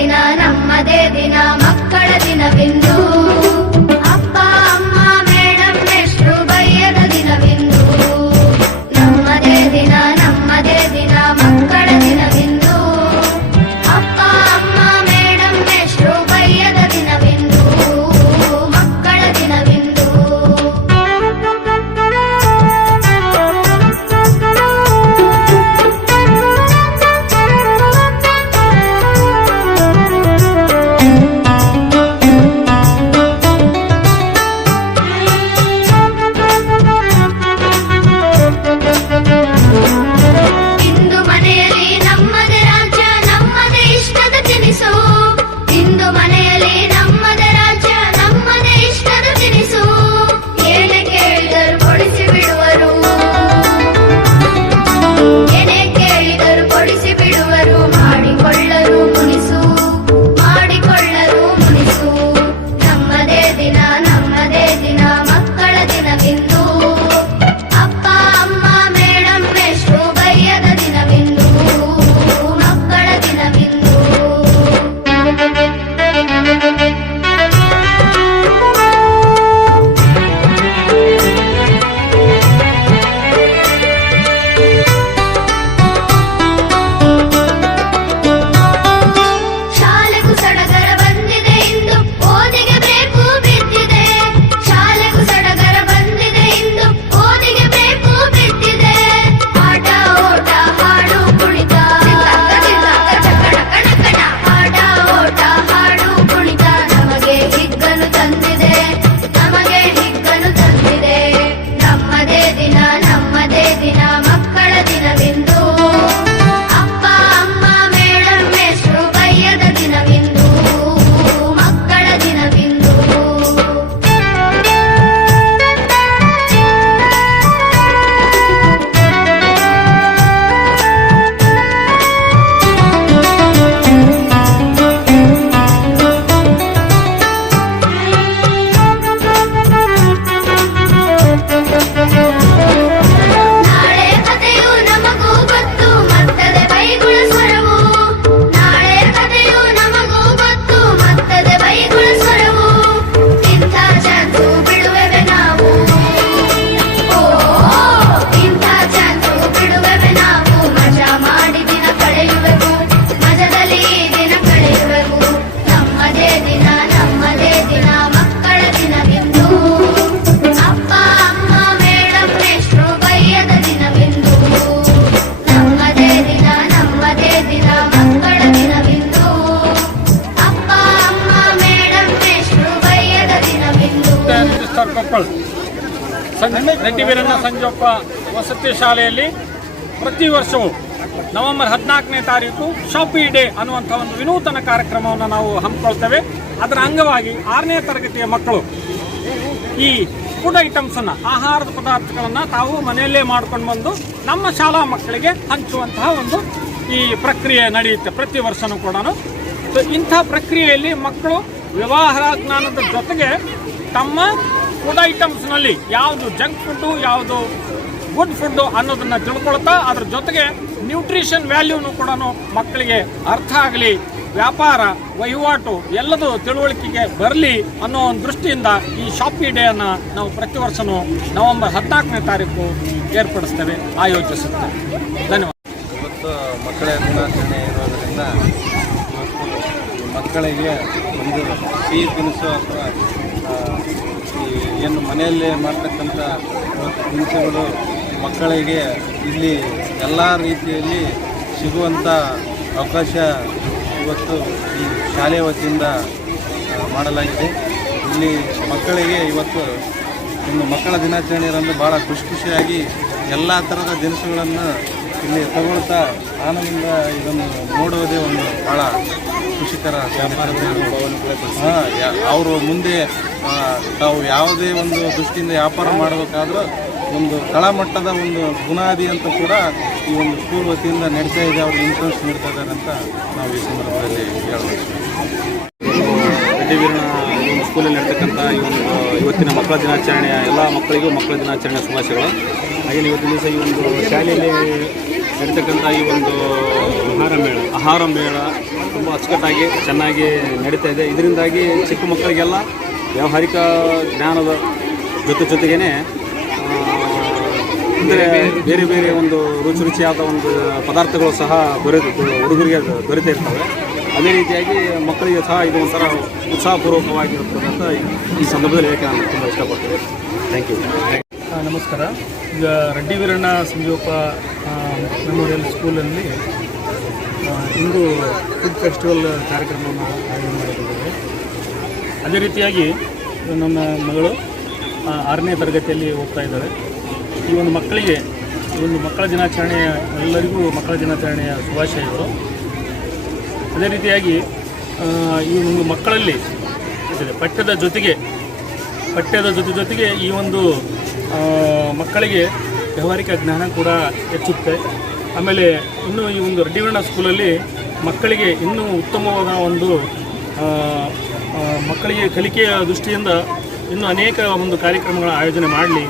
ದಿನ ನಮ್ಮದೇ ದಿನ ಮಕ್ಕಳ ದಿನವೆಂದು Müzik ಕೊಪ್ಪಳ ರೆಡ್ಡಿ ವೀರಣ್ಣ ಸಂಜೋಪ ವಸತಿ ಶಾಲೆಯಲ್ಲಿ ಪ್ರತಿ ವರ್ಷವೂ ನವೆಂಬರ್ ಹದಿನಾಲ್ಕನೇ ತಾರೀಕು ಶಾಪಿ ಡೇ ಅನ್ನುವಂಥ ಒಂದು ವಿನೂತನ ಕಾರ್ಯಕ್ರಮವನ್ನು ನಾವು ಹಮ್ಮಿಕೊಳ್ತೇವೆ. ಅದರ ಅಂಗವಾಗಿ ಆರನೇ ತರಗತಿಯ ಮಕ್ಕಳು ಈ ಫುಡ್ ಐಟಮ್ಸನ್ನು ಆಹಾರದ ಪದಾರ್ಥಗಳನ್ನು ತಾವು ಮನೆಯಲ್ಲೇ ಮಾಡ್ಕೊಂಡು ಬಂದು ನಮ್ಮ ಶಾಲಾ ಮಕ್ಕಳಿಗೆ ಹಂಚುವಂತಹ ಒಂದು ಈ ಪ್ರಕ್ರಿಯೆ ನಡೆಯುತ್ತೆ ಪ್ರತಿ ವರ್ಷವೂ ಕೂಡ ಸೊ ಇಂಥ ಪ್ರಕ್ರಿಯೆಯಲ್ಲಿ ಮಕ್ಕಳು ವ್ಯವಹಾರ ಜ್ಞಾನದ ಜೊತೆಗೆ ತಮ್ಮ ಫುಡ್ ಐಟಮ್ಸ್ನಲ್ಲಿ ಯಾವುದು ಜಂಕ್ ಫುಡ್ಡು ಯಾವುದು ಗುಡ್ ಫುಡ್ಡು ಅನ್ನೋದನ್ನು ತಿಳ್ಕೊಳ್ತಾ ಅದ್ರ ಜೊತೆಗೆ ನ್ಯೂಟ್ರಿಷನ್ ವ್ಯಾಲ್ಯೂನು ಕೂಡ ಮಕ್ಕಳಿಗೆ ಅರ್ಥ ಆಗಲಿ, ವ್ಯಾಪಾರ, ವಹಿವಾಟು ಎಲ್ಲದೂ ತಿಳುವಳಿಕೆಗೆ ಬರಲಿ ಅನ್ನೋ ಒಂದು ದೃಷ್ಟಿಯಿಂದ ಈ ಶಾಪಿ ಡೇಯನ್ನು ನಾವು ಪ್ರತಿ ವರ್ಷನೂ ನವೆಂಬರ್ ಹದಿನಾಲ್ಕನೇ ತಾರೀಕು ಏರ್ಪಡಿಸ್ತೇವೆ, ಆಯೋಜಿಸುತ್ತೇವೆ. ಧನ್ಯವಾದ. ಮಕ್ಕಳಿಗೆ ಒಂದು ಸಿಹಿ ತಿನಿಸು ಅಥವಾ ಏನು ಮನೆಯಲ್ಲೇ ಮಾಡ್ತಕ್ಕಂಥ ತಿನಿಸುಗಳು ಮಕ್ಕಳಿಗೆ ಇಲ್ಲಿ ಎಲ್ಲ ರೀತಿಯಲ್ಲಿ ಸಿಗುವಂಥ ಅವಕಾಶ ಇವತ್ತು ಈ ಶಾಲೆಯ ವತಿಯಿಂದ ಮಾಡಲಾಗಿದೆ. ಇಲ್ಲಿ ಮಕ್ಕಳಿಗೆ ಇವತ್ತು ಒಂದು ಮಕ್ಕಳ ದಿನಾಚರಣೆಯರಂದು ಭಾಳ ಖುಷಿ ಖುಷಿಯಾಗಿ ಎಲ್ಲ ಥರದ ದಿನಸುಗಳನ್ನು ಇಲ್ಲಿ ತಗೊಳ್ತಾ ಆನಂದ ಇದನ್ನು ನೋಡುವುದೇ ಒಂದು ಭಾಳ ಖುಷಿಕರ ಹಾಂ ಅವರು ಮುಂದೆ ತಾವು ಯಾವುದೇ ಒಂದು ದೃಷ್ಟಿಯಿಂದ ವ್ಯಾಪಾರ ಮಾಡಬೇಕಾದ್ರೂ ಒಂದು ತಳಮಟ್ಟದ ಒಂದು ಬುನಾದಿ ಅಂತ ಕೂಡ ಈ ಒಂದು ಸ್ಕೂಲ್ ವತಿಯಿಂದ ನಡೀತಾ ಇದೆ, ಅವ್ರಿಗೆ ಇನ್ಶೂರೆನ್ಸ್ ನೀಡ್ತಾ ಇದ್ದಾರೆ ಅಂತ ನಾವು ಈ ಸಂದರ್ಭದಲ್ಲಿ ಹೇಳಬೇಕು ಸ್ಕೂಲಲ್ಲಿ ನಡ್ತಕ್ಕಂಥ ಈ ಒಂದು ಇವತ್ತಿನ ಮಕ್ಕಳ ದಿನಾಚರಣೆಯ ಎಲ್ಲ ಮಕ್ಕಳಿಗೂ ಮಕ್ಕಳ ದಿನಾಚರಣೆ ಶುಭಾಶಯಗಳು. ಹಾಗೆಯೇ ಇವತ್ತಿನ ದಿವಸ ಈ ಒಂದು ಶಾಲೆಯಲ್ಲಿ ನಡೀತಕ್ಕಂಥ ಈ ಒಂದು ಆಹಾರ ಮೇಳ ಆಹಾರ ಮೇಳ ತುಂಬ ಅಚ್ಚುಕಟ್ಟಾಗಿ ಚೆನ್ನಾಗಿ ನಡೀತಾ ಇದೆ. ಇದರಿಂದಾಗಿ ಚಿಕ್ಕ ಮಕ್ಕಳಿಗೆಲ್ಲ ವ್ಯಾವಹಾರಿಕ ಜ್ಞಾನದ ಜೊತೆ ಜೊತೆಗೇನೆ ಅಂದರೆ ಬೇರೆ ಬೇರೆ ಒಂದು ರುಚಿ ರುಚಿಯಾದ ಒಂದು ಪದಾರ್ಥಗಳು ಸಹ ದೊರೆತು ಹುಡುಗರಿಗೆ ದೊರೆತಾ ಇರ್ತವೆ. ಅದೇ ರೀತಿಯಾಗಿ ಮಕ್ಕಳಿಗೆ ಸಹ ಇದು ಒಂಥರ ಉತ್ಸಾಹಪೂರ್ವಕವಾಗಿರುತ್ತದೆ ಈ ಸಂದರ್ಭದಲ್ಲಿ ಹೇಳಕ್ಕೆ ನಾನು ತುಂಬ ಇಷ್ಟಪಡ್ತೀನಿ. ಥ್ಯಾಂಕ್ ಯು ನಮಸ್ಕಾರ. ಈಗ ರೆಡ್ಡಿ ವೀರಣ್ಣ ಸಂಜೀವಪ್ಪ ಆ, ಮೆಮೋರಿಯಲ್ ಸ್ಕೂಲಲ್ಲಿ ಇಂದು ಫುಡ್ ಫೆಸ್ಟಿವಲ್ ಕಾರ್ಯಕ್ರಮವನ್ನು ಆಯೋಜನೆ ಮಾಡಿದ್ದೇವೆ. ಅದೇ ರೀತಿಯಾಗಿ ನನ್ನ ಮಗಳು ಆರನೇ ತರಗತಿಯಲ್ಲಿ ಹೋಗ್ತಾ ಇದ್ದಾರೆ. ಈ ಒಂದು ಮಕ್ಕಳಿಗೆ ಈ ಒಂದು ಮಕ್ಕಳ ದಿನಾಚರಣೆಯ ಎಲ್ಲರಿಗೂ ಮಕ್ಕಳ ದಿನಾಚರಣೆಯ ಶುಭಾಶಯಗಳು ಅದೇ ರೀತಿಯಾಗಿ ಈ ಒಂದು ಮಕ್ಕಳಲ್ಲಿ ಪಠ್ಯದ ಜೊತೆಗೆ ಪಠ್ಯದ ಜೊತೆ ಜೊತೆಗೆ ಈ ಒಂದು ಮಕ್ಕಳಿಗೆ ವ್ಯವಹಾರಿಕ ಜ್ಞಾನ ಕೂಡ ಹೆಚ್ಚುತ್ತೆ. ಆಮೇಲೆ ಇನ್ನು ಈ ಒಂದು ರೆಡ್ಡಿವರ್ಣ ಸ್ಕೂಲಲ್ಲಿ ಮಕ್ಕಳಿಗೆ ಇನ್ನೂ ಉತ್ತಮವಾದ ಒಂದು ಮಕ್ಕಳಿಗೆ ಕಲಿಕೆಯ ದೃಷ್ಟಿಯಿಂದ ಇನ್ನೂ ಅನೇಕ ಒಂದು ಕಾರ್ಯಕ್ರಮಗಳ ಆಯೋಜನೆ ಮಾಡಲಿ.